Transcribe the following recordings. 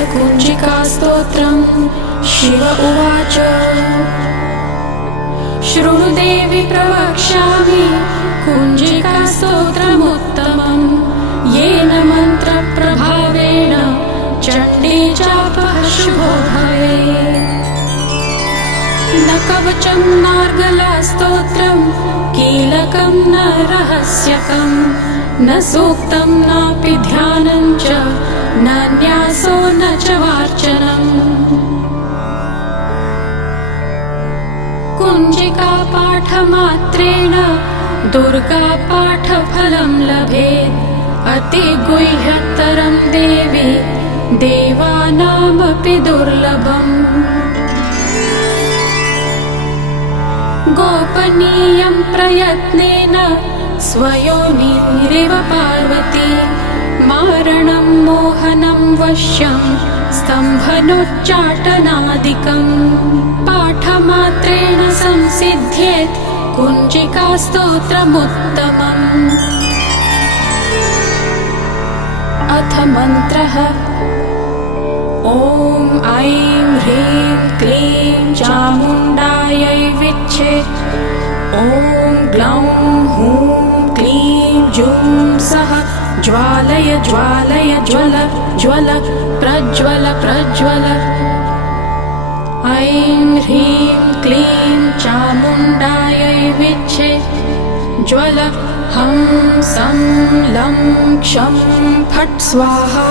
कुञ्जिकास्तोत्रम्। शिव उवाच शृणु देवि प्रवक्ष्यामि कुञ्जिकास्तोत्रमुत्तमम्। येन मन्त्रप्रभावेण चण्डी जापः शुभो भवेत्। न कवचं नार्गलास्तोत्रं कीलकं न रहस्यकं न सूक्तं नापि ध्यानं च न न्यासो न च वार्चनम्। कुञ्जिकापाठमात्रेण दुर्गापाठफलं लभेत्। अतिगुह्यतरं देवी देवानामपि दुर्लभम्। गोपनीयं प्रयत्नेन स्वयोनिरिव पार्वती। मारणं मोहनं वश्यं स्तम्भनोच्चाटनादिकम्। पाठमात्रेण संसिद्ध्येत् कुञ्जिकास्तोत्रमुत्तमम्। अथ मन्त्रः। ॐ ऐं ह्रीं क्लीं चामुण्डायै विच्छे। ॐ ग्लौं हूं क्लीं जूं सः ज्वालय ज्वालय ज्वल ज्वल प्रज्वल प्रज्वल। ऐं ह्रीं क्लीं चामुण्डायै विच्छे। ज्वल हं सं लं क्षं फट् स्वाहा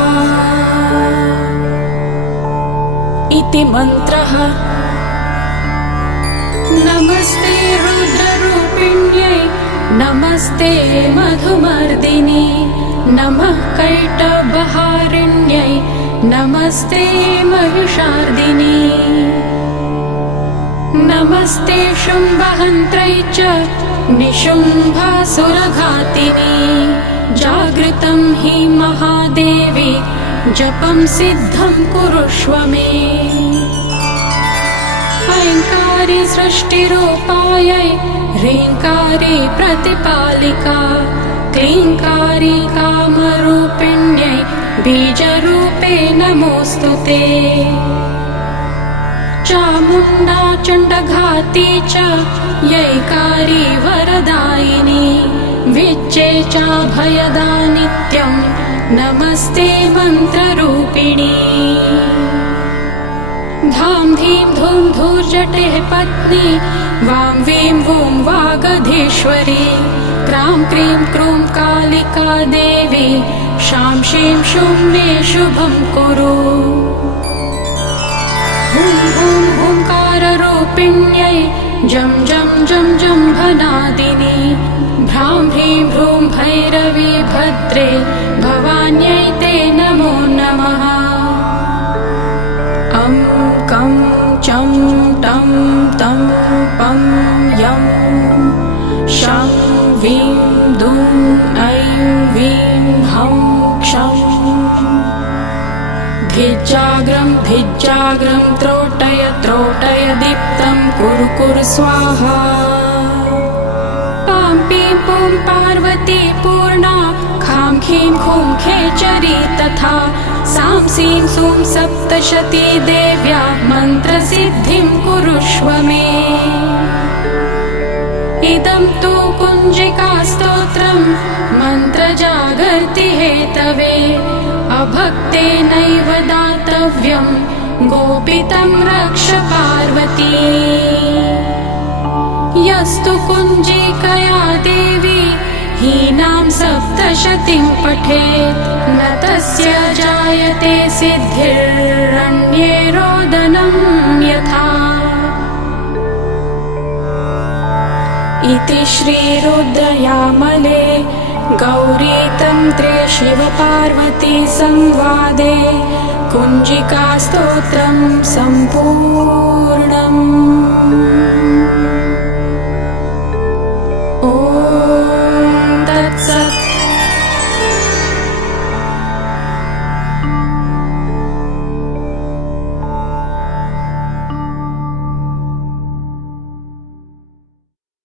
इति मन्त्रः। नमस्ते रुद्ररूपिण्यै नमस्ते मधुमर्दिनी। नमः कैटभहारिण्यै नमस्ते महिषार्दिनी। नमस्ते शुम्भहन्त्रै च निशुम्भासुरघातिनी। जागृतं हि महादेवी जपं सिद्धं कुरुष्व मे। ऐङ्कारी सृष्टिरूपायै ह्रीङ्कारी प्रतिपालिका। क्लीङ्कारी कामरूपिण्यै बीजरूपे नमोऽस्तु ते। चामुण्डा चण्डघाती च यैकारी वरदायिनी। विच्चे चाभयदा नित्यं नमस्ते मन्त्ररूपिणी। धां धीं धूं धूर्जटेः पत्नी वां वीं वूं वागधीश्वरी। क्रां क्रीं क्रूं कालिका देवी शां शीं शूं मे शुभं कुरु। हुं हुं हुंकाररूपिण्यै जं जं जं जम्भनादिनी। भ्रां ह्रीं भ्रूं भैरवी भद्रे भवान्यै ते नमो नमः। अं कं चं टं तं पं यं शं वीं दूं ऐं वीं हं क्षं। धिज्जाग्रं धिज्जाग्रं त्रोटय त्रोटय दीप्तं कुरु कुरु स्वाहा। पां पीं पूं पार्वती पूर्णा खां खीं खूं खेचरी तथा। सां सीं सूं सप्तशती देव्या मन्त्रसिद्धिं कुरुष्व मे। इदं तु कुञ्जिकास्तोत्रं मन्त्रजागर्ति हेतवे। अभक्तेनैव दातव्यं गोपितं रक्ष पार्वती। यस्तु कुञ्जिकया देवी हीनां सप्तशतीं पठेत् न तस्य जायते सिद्धिरन्ये रोदनं यथा। इति श्रीरुद्रयामले गौरीतन्त्रे शिवपार्वती संवादे कुञ्जिकास्तोत्रं सम्पूर्णम्।